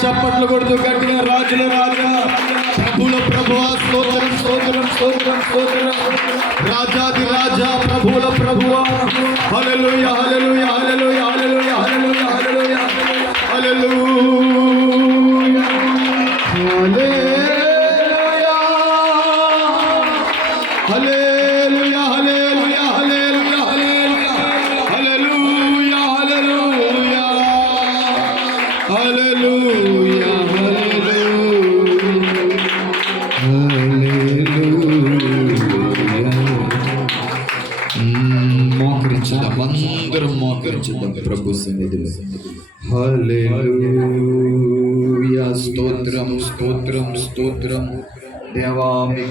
చప్పట్లు కొడుతూ గట్టిగా రాజుల రాజా ప్రభుల ప్రభువ స్తోత్రం స్తోత్రం స్తోత్రం స్తోత్రం. రాజాది రాజా ప్రభుల ప్రభువ. హలలుయ హలలుయ హలలుయ హలలుయ హలలుయ హలలుయ హలలుయ హలే హలే మోకరించుదాం అందరం మోకరించుదాం ప్రభు సన్నిధిలో. హల్లెలూయా. స్తోత్రం స్తోత్రం స్తోత్రం. దేవా మీకు